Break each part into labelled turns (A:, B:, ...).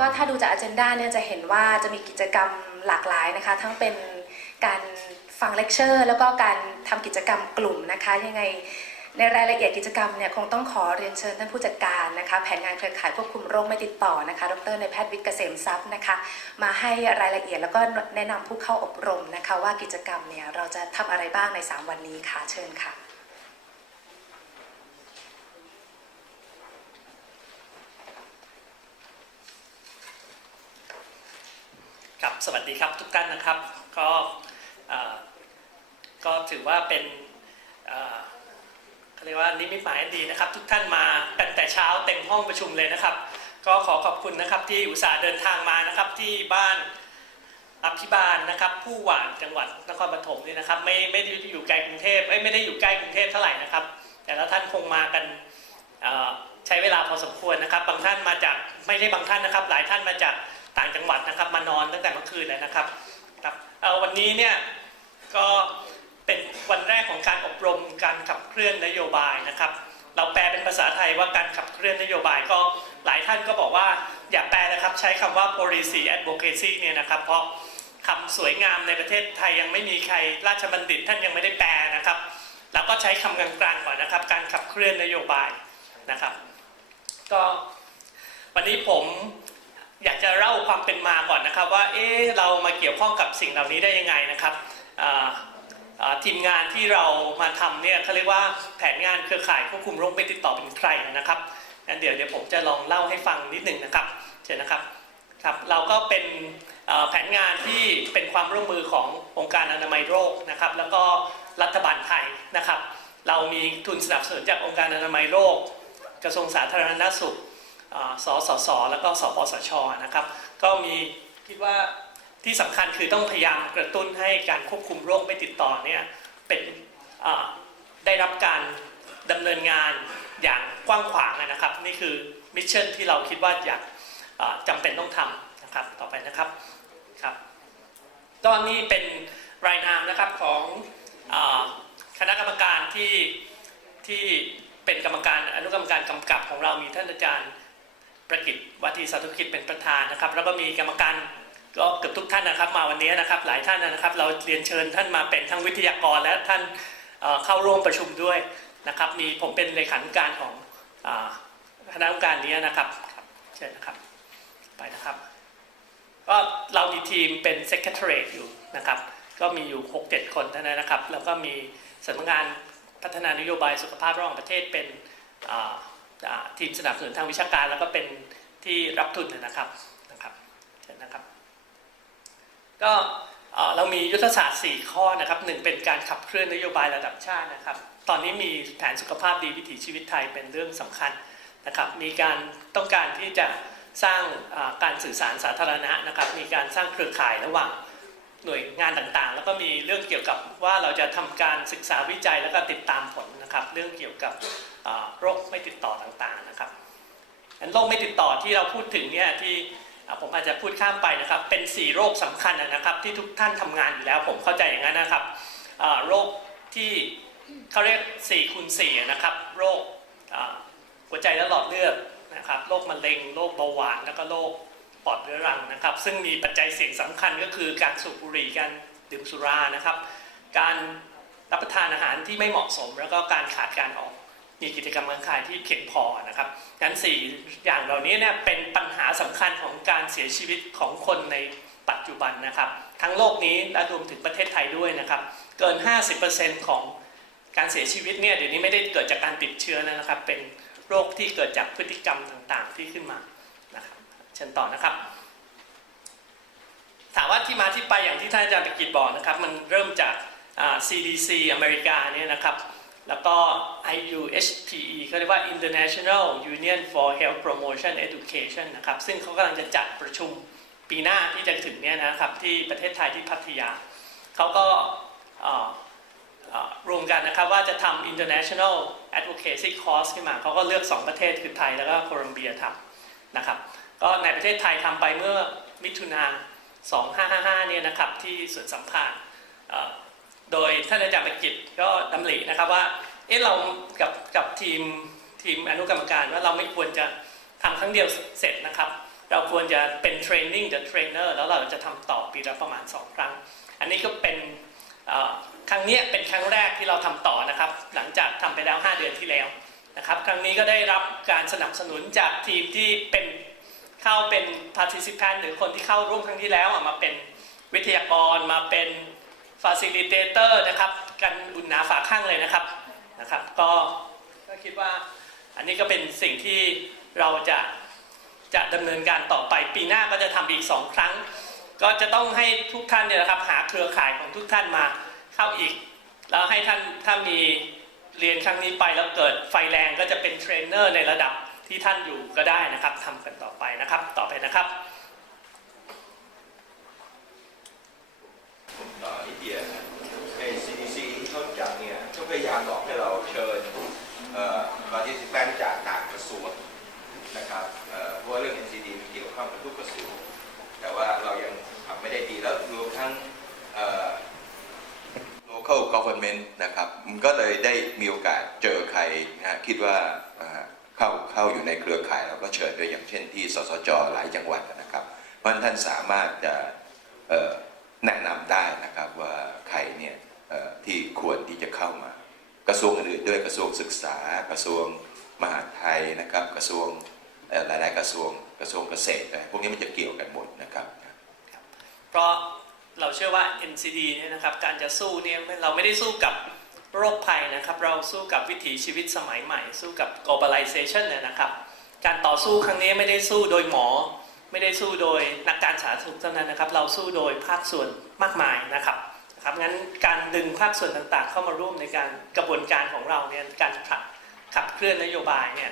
A: ก็ถ้าดูจาก agenda เนี่ยจะเห็นว่าจะมีกิจกรรมหลากหลายนะคะ ทั้งเป็นการฟังเลคเชอร์ แล้วก็การทำกิจกรรมกลุ่มนะคะ ยังไงในรายละเอียดกิจกรรมเนี่ยคงต้องขอเรียนเชิญท่านผู้จัดการนะคะ แผนงานเครือข่ายควบคุมโรคไม่ติดต่อนะคะ ดรในแพทย์วิทย์เกษมทรัพย์นะคะ มาให้รายละเอียดแล้วก็แนะนำผู้เข้าอบรมนะคะ ว่ากิจกรรมเนี่ยเราจะทำอะไรบ้างใน 3 วันนี้ค่ะเชิญค่ะ
B: ครับส วัสดีครับทุกท่านนะครับ ก็ก็ถือว่าเป็นเขาเรียกว่านิมิตหมายดีนะครับ ทุกท่านมากันแต่เช้าเต็มห้องประชุมเลยนะครับ ก็ขอขอบคุณนะครับที่อุตส่าห์เดินทางมานะครับที่บ้านอภิบาลนะครับผู้หวานจังหวัดนครปฐมนี่นะครับไม่ไม่ได้อยู่ไกลกรุงเทพไม่ได้อยู่ใกล้กรุงเทพเท่าไหร่นะครับ แต่ละท่านคงมากันใช้เวลาพอสมควรนะครับ บางท่านมาจากไม่ใช่บางท่านนะครับ หลายท่านมาจาก ต่างจังหวัดนะครับ มานอนตั้งแต่เมื่อคืนแล้วนะครับครับวันนี้เนี่ยก็เป็นวันแรกของการอบรมการขับเคลื่อนนโยบายนะครับ เราแปลเป็นภาษาไทยว่าการขับเคลื่อนนโยบายก็หลายท่านก็บอกว่าอย่าแปลนะครับใช้คำว่า policy advocacy เนี่ยนะครับเพราะคำสวยงามในประเทศไทยยังไม่มีใครราชบัณฑิตท่านยังไม่ได้แปลนะครับ แล้วก็ใช้คำกลางๆก่อนนะครับ การขับเคลื่อนนโยบายนะครับ ก็วันนี้ผม อยากจะเล่าความเป็นมาก่อนนะครับ ว่าเอ๊ะเรามาเกี่ยวข้องกับสิ่งเหล่านี้ได้ยังไงนะครับทีมงานที่เรามาทำเนี่ยเขาเรียกว่าแผนงานเครือข่ายควบคุมโรคไม่ติดต่อเป็นใครนะครับงั้นเดี๋ยวเดี๋ยวผมจะลองเล่าให้ฟังนิดหนึ่งนะครับเชิญนะครับครับเราก็เป็นแผนงานที่เป็นความร่วมมือขององค์การอนามัยโรคนะครับ แล้วก็รัฐบาลไทยนะครับ เรามีทุนสนับสนุนจากองค์การอนามัยโรคกระทรวงสาธารณสุข สสสแล้วก็สปสชนะครับ ก็มีคิดว่าที่สำคัญคือต้องพยายามกระตุ้นให้การควบคุมโรคไม่ติดต่อเนี่ยเป็นได้รับการดำเนินงานอย่างกว้างขวางนะครับ นี่คือมิชชั่นที่เราคิดว่าอยากอ่าจำเป็นต้องทำนะครับต่อไปนะครับครับก็นี่เป็นรายนามนะครับของคณะกรรมการที่ที่เป็นกรรมการอนุกรรมการกำกับของเรามีท่านอาจารย์ ประกิตวัตีสาธุกิจเป็นประธานนะครับ แล้วก็มีกรรมการก็เกือบทุกท่านนะครับมาวันนี้นะครับหลายท่านนะครับ เราเรียนเชิญท่านมาเป็นทั้งวิทยากรและท่านเข้าร่วมประชุมด้วยนะครับ มีผมเป็นเลขานุการของคณะกรรมการนี้นะครับเชิญนะครับไปนะครับก็เรามีทีมเป็น secretariat อยู่นะครับ ก็มีอยู่ 6-7 คนเท่านั้นนะครับ แล้วก็มีสำนักงานพัฒนานโยบายสุขภาพระหว่างประเทศเป็น ทีมสนับสนุนทางวิชาการ แล้วก็เป็นที่รับทุนนะครับนะครับเชิญนะครับ ก็เรามียุทธศาสตร์ 4 ข้อนะครับหนึ่งเป็นการขับเคลื่อนนโยบายระดับชาตินะครับ ตอนนี้มีแผนสุขภาพดีวิถีชีวิตไทยเป็นเรื่องสำคัญนะครับ มีการต้องการที่จะสร้างการสื่อสารสาธารณะนะครับ มีการสร้างเครือข่ายระหว่าง หน่วยงานต่างๆ แล้วก็มีเรื่องเกี่ยวกับว่าเราจะทำการศึกษาวิจัยแล้วก็ติดตามผลนะครับ เรื่องเกี่ยวกับโรคไม่ติดต่อต่างๆนะครับอันโรคไม่ติดต่อที่เราพูดถึงเนี่ยที่ผมอาจจะพูดข้ามไปนะครับ เป็น 4 โรคสำคัญนะครับ ที่ทุกท่านทำงานอยู่แล้วผมเข้าใจอย่างนั้นนะครับโรคที่เขาเรียก4คูณ4นะครับ โรคหัวใจและหลอดเลือดนะครับ โรคมะเร็ง โรคเบาหวาน แล้วก็โรค ปอดเรื้อรังนะครับ ซึ่งมีปัจจัยเสี่ยงสำคัญก็คือการสูบบุหรี่การดื่มสุรานะครับ การรับประทานอาหารที่ไม่เหมาะสม แล้วก็การขาดการออกมีกิจกรรมกลางกายที่เพียงพอนะครับงั้นสี่อย่างเหล่านี้เนี่ยเป็นปัญหาสำคัญของการเสียชีวิตของคนในปัจจุบันนะครับ ทั้งโลกนี้และรวมถึงประเทศไทยด้วยนะครับ เกิน 50%ของการเสียชีวิตเนี่ยเดี๋ยวนี้ไม่ได้เกิดจากการติดเชื้อแล้วนะครับ เป็นโรคที่เกิดจากพฤติกรรมต่างๆ ที่ขึ้นมา ชิญต่อนะครับ ถามว่าที่มาที่ไปอย่างที่ท่านอาจารย์ตะกิดบอกนะครับ มันเริ่มจากอ่า CDC อเมริกาเนี่ยนะครับ แล้วก็ IUHPE ก็เรียกว่า International Union for Health Promotion Education นะครับ ซึ่งเขากำลังจะจัดประชุมปีหน้าที่จะถึงเนี่ยนะครับที่ประเทศไทยที่พัทยา เขาก็รวมกันนะครับว่าจะทำ International Advocacy Course ขึ้นมา เขาก็เลือก 2 ประเทศคือไทยแล้วก็โคลอมเบียทำนะครับ ก็ในประเทศไทยทำไปเมื่อมิถุนา2555เนี่ยนะครับที่สวนสัมพันธ์โดยท่านอาจารย์ประกิตก็ดำรินะครับว่าเอ๊ะเรากับกับทีมทีมอนุกรรมการว่าเราไม่ควรจะทำครั้งเดียวเสร็จนะครับ เราควรจะเป็น training the trainer แล้วเราจะทำต่อปีละประมาณ 2 ครั้ง อันนี้ก็เป็นครั้งนี้เป็นครั้งแรกที่เราทำต่อนะครับ หลังจากทำไปแล้ว 5 เดือนที่แล้วนะครับ ครั้งนี้ก็ได้รับการสนับสนุนจากทีมที่เป็น เข้าเป็น participant หรือคนที่เข้าร่วมครั้งที่แล้วมาเป็นวิทยากรมาเป็น facilitator นะครับกันอุ่นหนาฝาข้างเลยนะครับนะครับก็ก็คิดว่าอันนี้ก็เป็นสิ่งที่เราจะจะดำเนินการต่อไปปีหน้าก็จะทำอีกสองครั้ง ก็จะต้องให้ทุกท่านเนี่ยนะครับหาเครือข่ายของทุกท่านมาเข้าอีก แล้วให้ท่านถ้ามีเรียนครั้งนี้ไปแล้วเกิดไฟแรงก็จะเป็นเทรนเนอร์ในระดับ ที่ท่านอยู่ก็ได้นะครับทำกันต่อไปนะครับ ต่อไปนะครับ
C: ต่อนิดเดียวนะไอ้ CDC ที่เขาจัดเนี่ยเขาพยายามบอกให้เราเชิญเอ่อ participant จากต่างกระทรวงนะครับเอ่อเพราะว่าเรื่อง NCD มันเกี่ยวข้องกับทุกกระทรวง แต่ว่าเรายังทำไม่ได้ดีแล้วรวมทั้งเอ่อ local government นะครับมันก็เลยได้มีโอกาสเจอใครนะฮะคิดว่าเอ่อเข้าเข้าอยู่ในเค รือข่ายเราก็เชิญด้วยอย่างเช่นที่สสจหลายจังหวัดนะครับ เพราะฉะนั้นท่านสามารถจะแนะนำได้นะครับว่าใครเนี่ยที่ควรที่จะเข้ามากระทรวงอื่นด้วยกระทรวงศึกษากระทรวงมหาดไทยนะครับ กระทรวงหลาย ๆ กระทรวงกระทรวงเกษตรอะไรพวกนี้มันจะเกี่ยวกันหมดนะครับ
B: เพราะเราเชื่อว่า NCD เนี่ยนะครับการจะสู้เนี่ยเราไม่ได้สู้กับโรคภัยนะครับ เราสู้กับวิถีชีวิตสมัยใหม่ สู้กับ globalization เนี่ยนะครับ การต่อสู้ครั้งนี้ไม่ได้สู้โดยหมอ ไม่ได้สู้โดยนักการสาธารณสุขเท่านั้นนะครับ เราสู้โดยภาคส่วนมากมายนะครับนะครับงั้นการดึงภาคส่วนต่างๆ เข้ามาร่วมในการกระบวนการของเราเนี่ยการผลักขับเคลื่อนนโยบายเนี่ย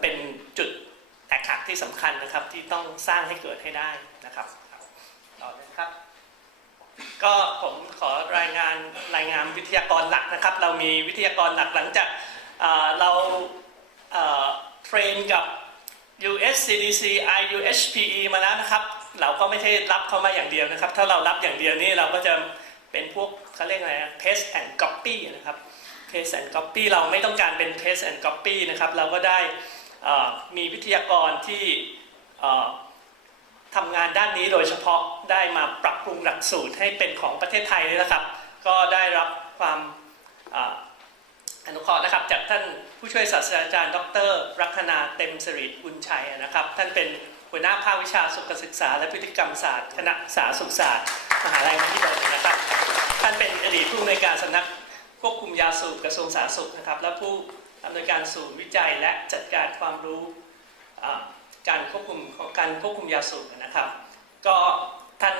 B: เป็นจุดแตกหักที่สำคัญนะครับที่ต้องสร้างให้เกิดให้ได้นะครับต่อเลยครับ ก็ผมขอรายงานรายงานวิทยากรหลักนะครับ เรามีวิทยากรหลักหลังจากเราเทรนกับ USCDC IUHPE มาแล้วนะครับ เราก็ไม่ใช่รับเขามาอย่างเดียวนะครับ ถ้าเรารับอย่างเดียวนี่เราก็จะเป็นพวกเขาเรียกอะไรนะ paste and copy นะครับ paste and copy เราไม่ต้องการเป็น paste and copy นะครับ เราก็ได้มีวิทยากรที่ทำงานด้านนี้โดยเฉพาะได้มาปรับปรุงหลักสูตรให้เป็นของประเทศไทยนี่นะครับ ก็ได้รับความ อนุเคราะห์นะครับจากท่านผู้ช่วยศาสตราจารย์ ดร รัคนาเต็มสิริบุญชัยนะครับ ท่านเป็นหัวหน้าภาควิชาสุขศึกษา และพฤติกรรมศาสตร์คณะสาธารณสุขศาสตร์มหาลัยมหิดลนะครับ ท่านเป็นอดีตผู้อำนวยการสำนักควบคุมยาสูบกระทรวงสาธารณสุขนะครับและผู้อำนวยการศูนย์วิจัยและจัดการความรู้การควบคุมการควบคุมยาสูบนะครับ ก็ท่าน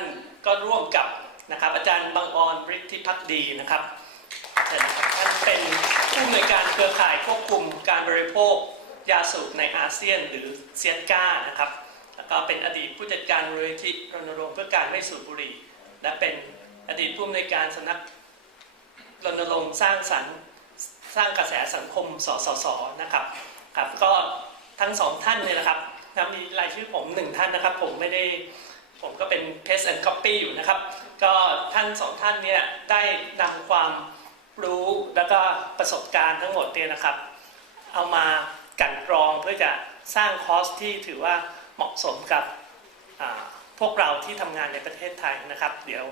B: ก็ร่วมกับนะครับอาจารย์บางออนฤทธิพักดีนะครับเชิญนะครับ เป็นผู้อำนวยการเครือข่ายควบคุมการบริโภคยาสูบในอาเซียนหรือเซียนก้านะครับ แล้วก็เป็นอดีตผู้จัดการมูลนิธิรณรงค์เพื่อการไม่สูบบุหรี่ และเป็นอดีตผู้อำนวยการสำนักรณรงค์สร้างสรรค์สร้างกระแสสังคมสสสนะครับครับก็ทั้งสองท่านเนี่ยนะครับนะมีรายชื่อผมหนึ่งท่านนะครับ ผมไม่ได้ผมก็เป็น paste and copy อยู่นะครับ ก็ท่านสองท่านเนี่ยได้นำความ รู้แล้วก็ประสบการณ์ทั้งหมดเนี่ยนะครับ เอามากันกรองเพื่อจะสร้างคอร์สที่ถือว่าเหมาะสมกับพวกเราที่ทำงานในประเทศไทยนะครับ เดี๋ยว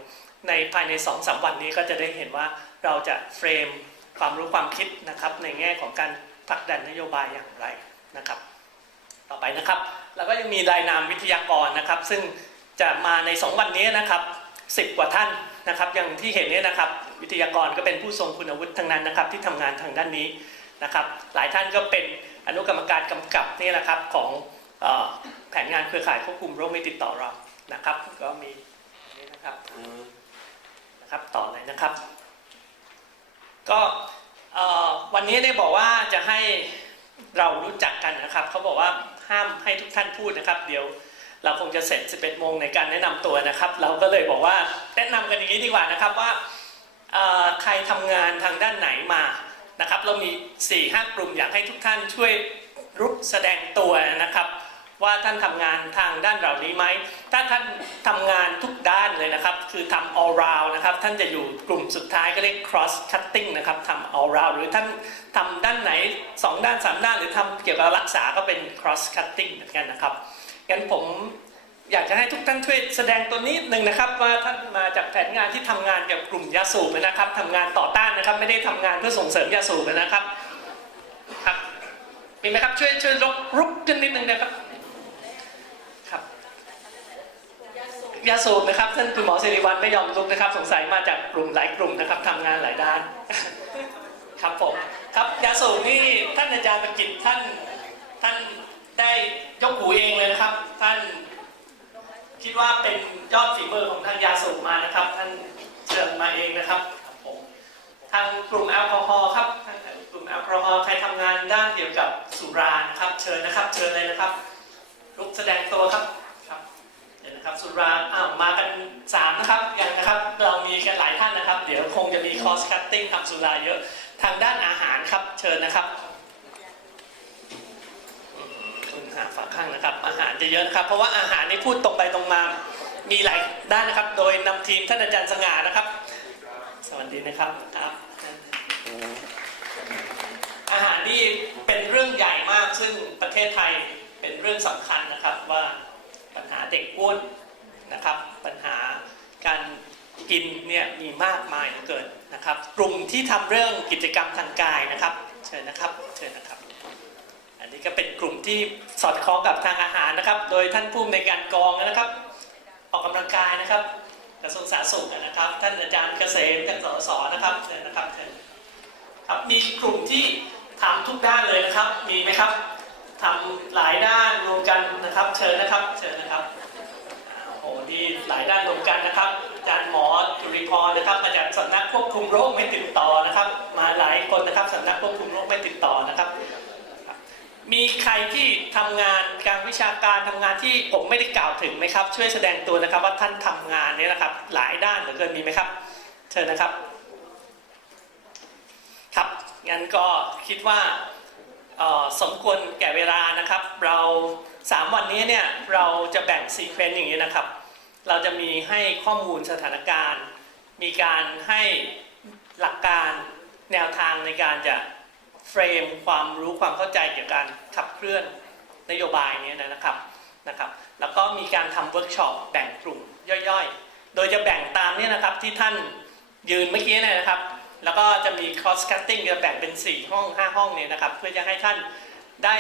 B: ในภายใน2อสวันนี้ก็จะได้เห็นว่าเราจะเฟรมความรู้ความคิดนะครับ ในแง่ของการผลักดันนโยบายอย่างไรนะครับ ต่อไปนะครับแล้วก็ยังมีรายนามวิทยากรนะครับ ซึ่งจะมาใน 2 วันนี้นะครับ 10 กว่าท่านนะครับ อย่างที่เห็นเนี่ยนะครับ วิทยากรก็เป็นผู้ทรงคุณวุฒิทั้งนั้นนะครับ ที่ทำงานทางด้านนี้นะครับ หลายท่านก็เป็นอนุกรรมการกำกับนี่แหละครับของออแผนงานเครือข่ายควบคุมโรคไม่ติดต่อเรานะครับ ก็มีนนี้นะครับนะครับต่อเลยนะครับ ก็วันนี้ได้บอกว่าจะให้เรารู้จักกันนะครับเขาบอกว่าห้ามให้ทุกท่านพูดนะครับ เดี๋ยวเราคงจะเสร็จ 11 โมงในการแนะนำตัวนะครับ เราก็เลยบอกว่าแนะนำกันอย่างนี้ดีกว่านะครับว่า ใครทำงานทางด้านไหนมานะครับ เรามี 4-5 กลุ่มอยากให้ทุกท่านช่วยรุกแสดงตัวนะครับ ว่าท่านทำงานทางด้านเหล่านี้ไหมถ้าท่านทำงานทุกด้านเลยนะครับ คือทำ all round นะครับท่านจะอยู่กลุ่มสุดท้ายก็เรียก cross cutting นะครับทำ all round หรือท่านทำด้านไหน 2 ด้าน 3 ด้าน หรือทำเกี่ยวกับรักษาก็เป็น cross cutting เหมือนกันนะครับงั้นผม อยากจะให้ทุกท่านช่วยแสดงตัวนี้หนึ่งนะครับ ว่าท่านมาจากแผนงานที่ทำงานกับกลุ่มยาสูบนะครับทำงานต่อต้านนะครับ ไม่ได้ทำงานเพื่อส่งเสริมยาสูบนะครับครับมีไหมครับช่วยช่วยลุกรุกขึ้นนิดนึงนะครับครับยาสูบนะครับท่านคุณหมอสิริวัลไม่ยอมลุกนะครับ สงสัยมาจากกลุ่มหลายกลุ่มนะครับทำงานหลายด้านครับผมครับยาสูบนี่ท่านอาจารย์ประกิตท่านท่านได้ยกหูเองเลยนะครับ ท่าน คิดว่าเป็นยอดฝีมือของทางยาสูบมานะครับ ท่านเชิญมาเองนะครับผมทางกลุ่มแอลกอฮอล์ครับทางกลุ่มแอลกอฮอล์ใครทำงานด้านเกี่ยวกับสุรานะครับ เชิญนะครับ เชิญเลยนะครับลุกแสดงตัวครับครับเดี๋ยวนะครับสุราอ้าวมากันสามนะครับยังนะครับเรามีกันหลายท่านนะครับ เดี๋ยวคงจะมีคอสคัตติ้งทำสุราเยอะทางด้านอาหารครับเชิญนะครับคุณ หาฝากข้างนะครับ อาหารจะเยอะนะครับ เพราะว่าอาหารนี่พูดตรงไปตรงมา มีหลายด้านนะครับ โดยนำทีมท่านอาจารย์สง่านะครับ สวัสดีนะครับครับ อาหารนี่เป็นเรื่องใหญ่มากซึ่งประเทศไทยเป็นเรื่องสำคัญนะครับว่าปัญหาเด็กอ้วนนะครับ ปัญหาการกินเนี่ยมีมากมายเหลือเกินนะครับ กลุ่มที่ทำเรื่องกิจกรรมทางกายนะครับ เชิญนะครับ เชิญนะครับ อันนี้ก็เป็นกลุ่มที่สอดคล้องกับทางอาหารนะครับ โดยท่านผู้อำนวยการกองนะครับ ออกกำลังกายนะครับกระทรวงสาธารณสุขนะครับ ท่านอาจารย์เกษมท่านสสนะครับเนะครับเชิญครับมีกลุ่มที่ทำทุกด้านเลยนะครับ มีไหมครับทำหลายด้านรวมกันนะครับ เชิญนะครับ เชิญนะครับโอ้โหนี่หลายด้านรวมกันนะครับ อาจารย์หมอจุริพรนะครับ มาจากสำนักควบคุมโรคไม่ติดต่อนะครับ มาหลายคนนะครับสำนักควบคุมโรคไม่ติดต่อนะครับ มี ใครที่ทำงานการวิชาการทำงานที่ผมไม่ได้กล่าวถึงไหมครับ ช่วยแสดงตัวนะครับว่าท่านทำงานเนี้นะครับ หลายด้านเหลือเกินมีไหมครับ เชิญนะครับ ครับงั้นก็คิดว่าสมควรแก่เวลานะครับ เราสามวันนี้เนี่ยเราจะแบ่งซีเควนต์อย่างนี้นะครับ เราจะมีให้ข้อมูลสถานการณ์ มีการให้หลักการแนวทางในการจะ เฟรมความรู้ความเข้าใจเกี่ยวกับการขับเคลื่อนนโยบายนี้นะครับนะครับ แล้วก็มีการทำเวิร์กช็อปแบ่งกลุ่มย่อยๆ โดยจะแบ่งตามเนี่ยนะครับที่ท่านยืนเมื่อกี้นะครับ แล้วก็จะมี cross cutting จะแบ่งเป็น 4 ห้อง 5 ห้องเนี่ยนะครับ เพื่อจะให้ท่านได้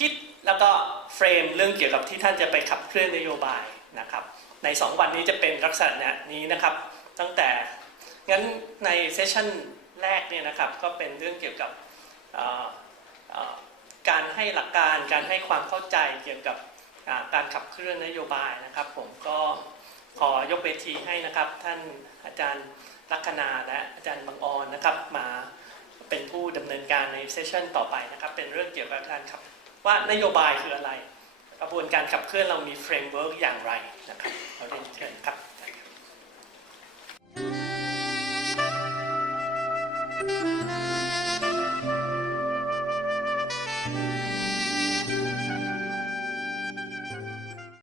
B: คิดแล้วก็เฟรมเรื่องเกี่ยวกับที่ท่านจะไปขับเคลื่อนนโยบายนะครับ ใน 2 วันนี้จะเป็นลักษณะนี้นะครับ ตั้งแต่งั้นในเซสชั่น แรกเนี่ยนะครับก็เป็นเรื่องเกี่ยวกับการให้หลักการการให้ความเข้าใจเกี่ยวกับการขับเคลื่อนนโยบายนะครับ ผมก็ขอยกเวทีให้นะครับ ท่านอาจารย์ลัคนาและอาจารย์บางออนนะครับ มาเป็นผู้ดำเนินการในเซสชันต่อไปนะครับ เป็นเรื่องเกี่ยวกับการขับว่านโยบายคืออะไร กระบวนการขับเคลื่อนเรามีเฟรมเวิร์กอย่างไรนะครับเราเรียนเชิญครับ